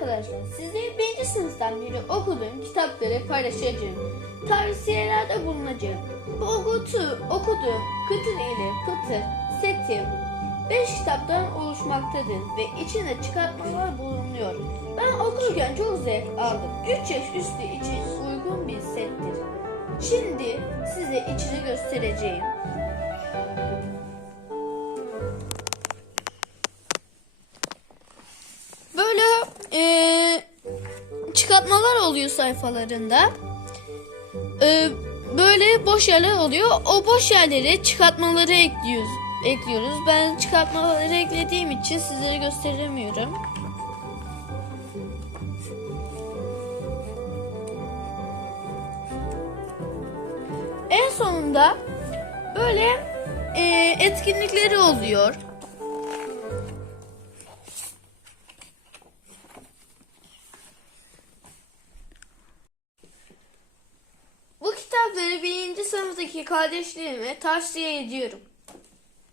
arkadaşlar size birinci sınıftan beri okuduğum kitapları paylaşacağım. Tavsiyelerde bulunacağım. Bu okutu, okuduğum Kıtır ile Pıtır seti 5 kitaptan oluşmaktadır ve içinde çıkartmalar bulunuyor. Ben okurken çok zevk aldım. 3 yaş üstü için uygun bir settir. Şimdi size içini göstereceğim. Çıkartmalar oluyor sayfalarında. Eee, böyle boş yerler oluyor. O boş yerlere çıkartmaları ekliyoruz. Ekliyoruz. Ben çıkartmaları eklediğim için sizlere gösteremiyorum. En sonunda böyle eee, etkinlikleri oluyor. Sınıftaki kardeşlerime tavsiye ediyorum.